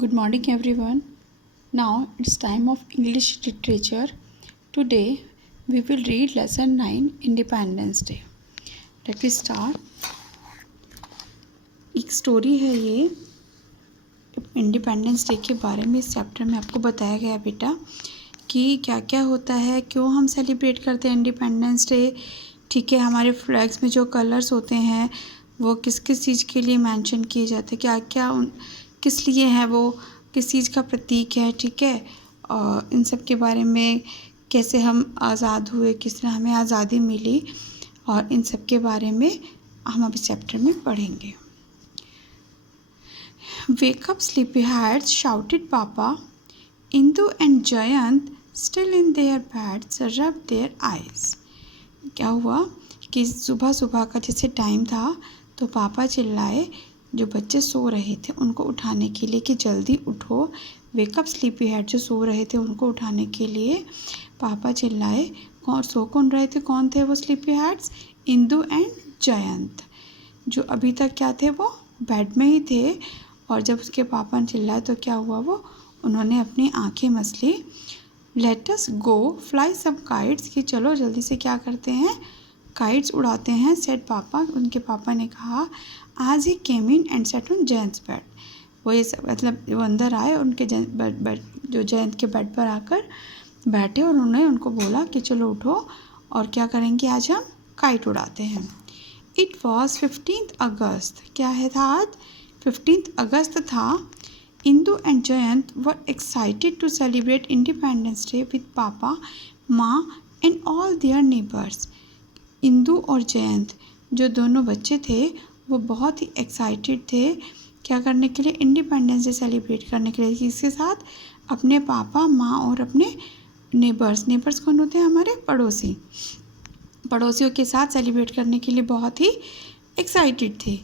Good morning, everyone. Now it's time of English literature. Today we will read lesson 9 Independence Day. Let me start. एक story है ये independence day के बारे में। इस chapter में आपको बताया गया बेटा कि क्या क्या होता है, क्यों हम सेलिब्रेट करते हैं इंडिपेंडेंस डे। ठीक है, हमारे फ्लैग्स में जो कलर्स होते हैं वो किस किस चीज़ के लिए मेंशन किए जाते हैं, क्या क्या किस लिए है, वो किस चीज़ का प्रतीक है। ठीक है, और इन सब के बारे में, कैसे हम आज़ाद हुए, किस तरह हमें आज़ादी मिली, और इन सब के बारे में हम अब इस चैप्टर में पढ़ेंगे। Wake up, sleepyheads, shouted Papa. Indu and Jayant, still in their beds, rubbed their eyes. क्या हुआ कि सुबह सुबह का जैसे टाइम था तो पापा चिल्लाए, जो बच्चे सो रहे थे उनको उठाने के लिए कि जल्दी उठो। वेकअप स्लीपी हेड, जो सो रहे थे उनको उठाने के लिए पापा चिल्लाए। कौन रहे थे, कौन थे वो sleepy heads? Indu and Jayant, जो अभी तक क्या थे, वो बेड में ही थे। और जब उसके पापा ने चिल्लाए तो क्या हुआ, वो उन्होंने अपनी आंखें मसली। लेट अस गो फ्लाई सम काइट्स, कि चलो जल्दी से क्या करते हैं, काइट्स उड़ाते हैं। सेड पापा, उनके पापा ने कहा। आज ही came in and sat on giant's bed, वो ये सब मतलब वो अंदर आए, उनके बेड जो जयंत के बेड पर आकर बैठे और उन्होंने उनको बोला कि चलो उठो और क्या करेंगे, आज हम काइट उड़ाते हैं। इट वॉज 15 अगस्त, क्या है था आज, 15 अगस्त था। Indu and Jayant were excited to celebrate Independence Day with papa, maa and all their neighbours. Indu और जयंत, जो दोनों बच्चे थे, वो बहुत ही एक्साइटेड थे क्या करने के लिए, इंडिपेंडेंस डे सेलिब्रेट करने के लिए। इसके साथ अपने पापा, माँ और अपने नेबर्स कौन होते हैं, हमारे पड़ोसी, पड़ोसियों के साथ सेलिब्रेट करने के लिए बहुत ही एक्साइटेड थे।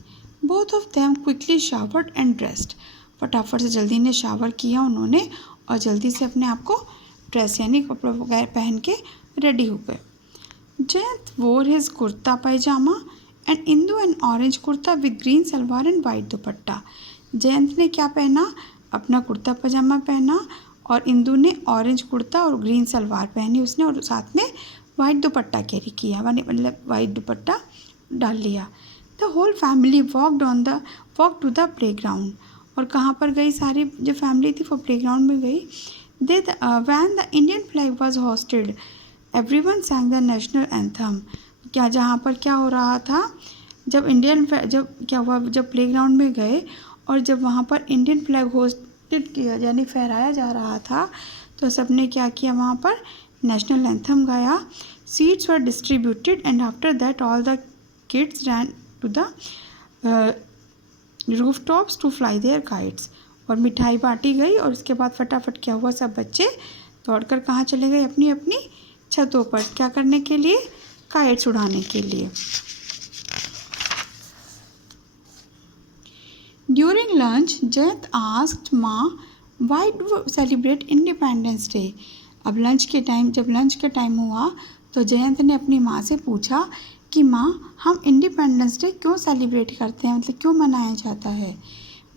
Both of them quickly showered and dressed, फटाफट से जल्दी ने शावर किया उन्होंने और जल्दी से अपने आप को ड्रेस यानी कपड़े वगैरह पहन के रेडी हो गए। जयंत वोर his kurta pyjama and Indu N orange kurta with green salwar and white दुपट्टा। जयंत ने क्या पहना, अपना कुर्ता पैजामा पहना, और इंदु ने ऑरेंज कुर्ता और ग्रीन सलवार पहनी उसने, और साथ में वाइट दुपट्टा कैरी किया, मतलब वाइट दुपट्टा डाल लिया। The whole family walk to the play ground, और कहाँ पर गई, सारी जो फैमिली थी वो प्ले ग्राउंड में गई। When the Indian flag was hosted everyone sang the national anthem. क्या जहाँ पर क्या हो रहा था, जब क्या हुआ, जब प्ले ग्राउंड में गए और जब वहाँ पर इंडियन फ्लैग होस्टेड किया यानी फहराया जा रहा था, तो सबने क्या किया, वहाँ पर नेशनल एंथम गाया। Seats were distributed and after that all the kids ran to the roof tops to fly their kites, और मिठाई बांटी गई और उसके बाद फटाफट क्या हुआ, सब बच्चे दौड़कर कहाँ चले गए, अपनी अपनी छतों पर, क्या करने के लिए, काइट्स उड़ाने के लिए। ड्यूरिंग लंच जयंत आस्क्ड माँ why do celebrate Independence day. अब जब लंच के टाइम हुआ तो जयंत ने अपनी माँ से पूछा कि माँ, हम इंडिपेंडेंस डे क्यों सेलिब्रेट करते हैं, मतलब क्यों मनाया जाता है।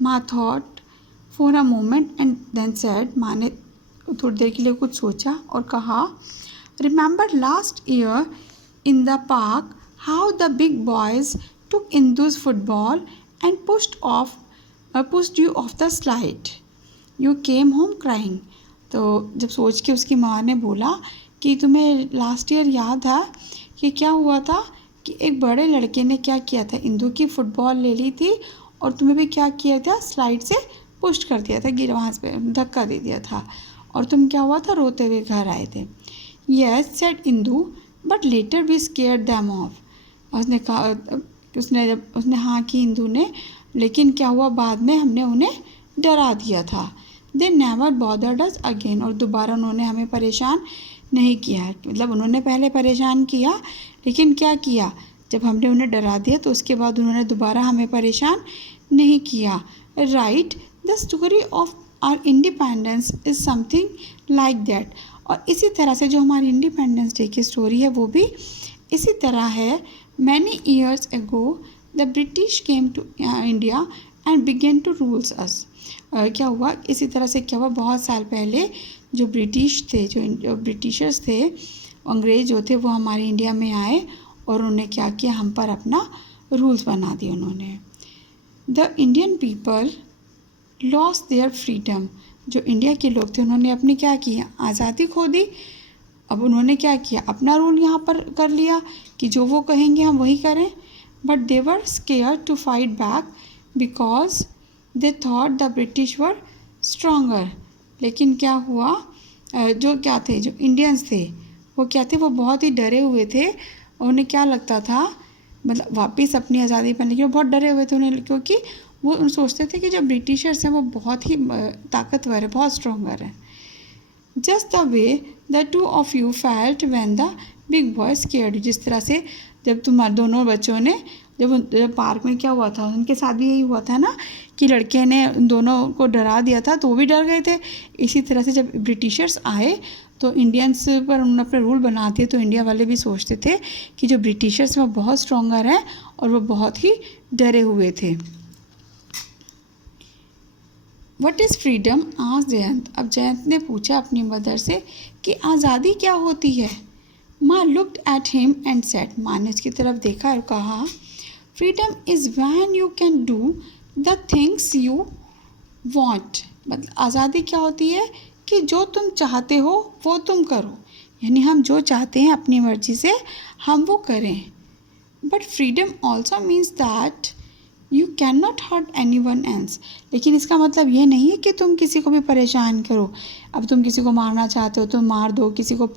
Maa thought for a moment and then said, माँ ने थोड़ी देर के लिए कुछ सोचा और कहा, remember last year in the park how the big boys took Indu's football and pushed you off the slide, you came home crying. तो जब सोच के उसकी माँ ने बोला कि तुम्हें लास्ट ईयर याद है कि क्या हुआ था, कि एक बड़े लड़के ने क्या किया था, इंदु की फुटबॉल ले ली थी और तुम्हें भी क्या किया था, स्लाइड से पुश कर दिया था, वहाँ पे धक्का दे दिया था, और तुम क्या हुआ था, रोते हुए घर आए थे। Yes said Indu, but later we scared them off. उसने कहा, उसने हाँ की इंदु ने, लेकिन क्या हुआ, बाद में हमने उन्हें डरा दिया था। They never bothered us again, और दोबारा उन्होंने हमें परेशान नहीं किया, मतलब उन्होंने पहले परेशान किया लेकिन क्या किया, जब हमने उन्हें डरा दिया तो उसके बाद उन्होंने दोबारा हमें परेशान नहीं किया। Right, the story of our independence is something like that, और इसी तरह से जो हमारी इंडिपेंडेंस डे की स्टोरी है वो भी इसी तरह है। Many years ago the British came to India and began to rules us. क्या हुआ, इसी तरह से क्या हुआ, बहुत साल पहले जो ब्रिटिश थे, जो ब्रिटिशर्स थे, अंग्रेज़ जो थे, वो हमारे इंडिया में आए और उन्होंने क्या किया, हम पर अपना रूल्स बना दिए उन्होंने। The Indian people loss their freedom, जो इंडिया के लोग थे उन्होंने अपनी क्या किया, आज़ादी खो दी। अब उन्होंने क्या किया, अपना रूल यहाँ पर कर लिया कि जो वो कहेंगे हम वही करें। But they were scared to fight back because they thought the British were stronger. लेकिन क्या हुआ, जो क्या थे, जो इंडियंस थे वो क्या थे, वो बहुत ही डरे हुए थे। उन्हें क्या लगता था, मतलब वापस अपनी आज़ादी पाने के लिए बहुत डरे हुए थे उन्हें, क्योंकि वो सोचते थे कि जो ब्रिटिशर्स हैं वो बहुत ही ताकतवर है, बहुत स्ट्रॉन्गर है। Just the way the two of you felt when the big boy scared you, जिस तरह से जब तुम्हारे दोनों बच्चों ने जब पार्क में क्या हुआ था, उनके साथ भी यही हुआ था ना कि लड़के ने उन दोनों को डरा दिया था तो वो भी डर गए थे। इसी तरह से जब ब्रिटिशर्स आए तो इंडियंस पर उन्होंने अपने रूल बना दिए, तो इंडिया वाले भी सोचते थे कि जो ब्रिटिशर्स हैं वो बहुत स्ट्रॉन्गर हैं और वो बहुत ही डरे हुए थे। वट इज़ फ्रीडम, आज जयंत, अब जयंत ने पूछा अपनी मदर से कि आज़ादी क्या होती है। माँ looked at him and said, माँ ने उसकी तरफ देखा और कहा, freedom is when you can do the things you want, मतलब आज़ादी क्या होती है कि जो तुम चाहते हो वो तुम करो, यानी हम जो चाहते हैं अपनी मर्ज़ी से हम वो करें। But freedom also means that you can not hurt anyone else, लेकिन इसका मतलब ये नहीं है कि तुम किसी को भी परेशान करो। अब तुम किसी को मारना चाहते हो तो मार दो, किसी को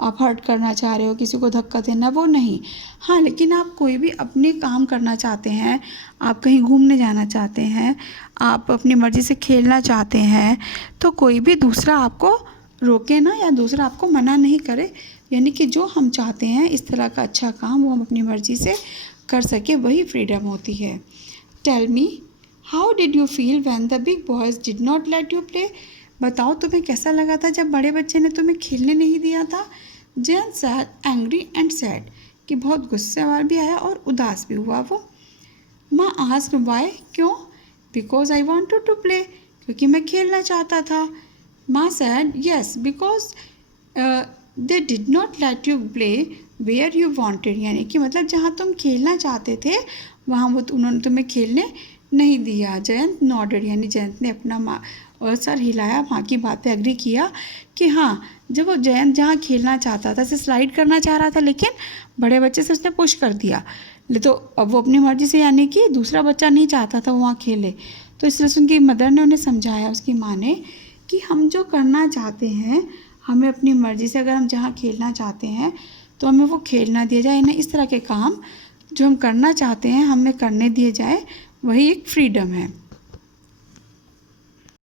आप हर्ट करना चाह रहे हो, किसी को धक्का देना, वो नहीं। हाँ, लेकिन आप कोई भी अपने काम करना चाहते हैं, आप कहीं घूमने जाना चाहते हैं, आप अपनी मर्ज़ी से खेलना चाहते हैं, तो कोई भी दूसरा आपको रोके ना या दूसरा आपको मना नहीं करे, यानी कि जो हम चाहते हैं इस तरह का अच्छा काम वो हम अपनी मर्ज़ी से कर सके, वही फ्रीडम होती है। Tell me how did you feel when the big boys did not let you play, बताओ तुम्हें कैसा लगा था जब बड़े बच्चे ने तुम्हें खेलने नहीं दिया था। Jayant sad angry and sad, कि बहुत गुस्से वाला भी आया और उदास भी हुआ वो। माँ आस्क्ड व्हाई, क्यों, because I wanted to play, क्योंकि मैं खेलना चाहता था। Maa said yes because they did not let you play where you wanted, यानी कि मतलब जहाँ तुम खेलना चाहते थे वहाँ वो उन्होंने तुम्हें खेलने नहीं दिया। जयंत नॉडेड, यानी जयंत ने अपना माँ और सर हिलाया, माँ की बात पे एग्री किया कि हाँ, जब वो जयंत जहाँ खेलना चाहता था, से स्लाइड करना चाह रहा था, लेकिन बड़े बच्चे से उसने पुश कर दिया, तो अब वो अपनी मर्ज़ी से, यानी कि दूसरा बच्चा नहीं चाहता था वो वहाँ खेले, तो इसलिए उनकी मदर ने उन्हें समझाया, उसकी माँ ने, कि हम जो करना चाहते हैं हमें अपनी मर्ज़ी से, अगर हम जहाँ खेलना चाहते हैं तो हमें वो खेलना दिया जाए, इन्हें इस तरह के काम जो हम करना चाहते हैं हमें करने दिए जाए, वही एक फ्रीडम है।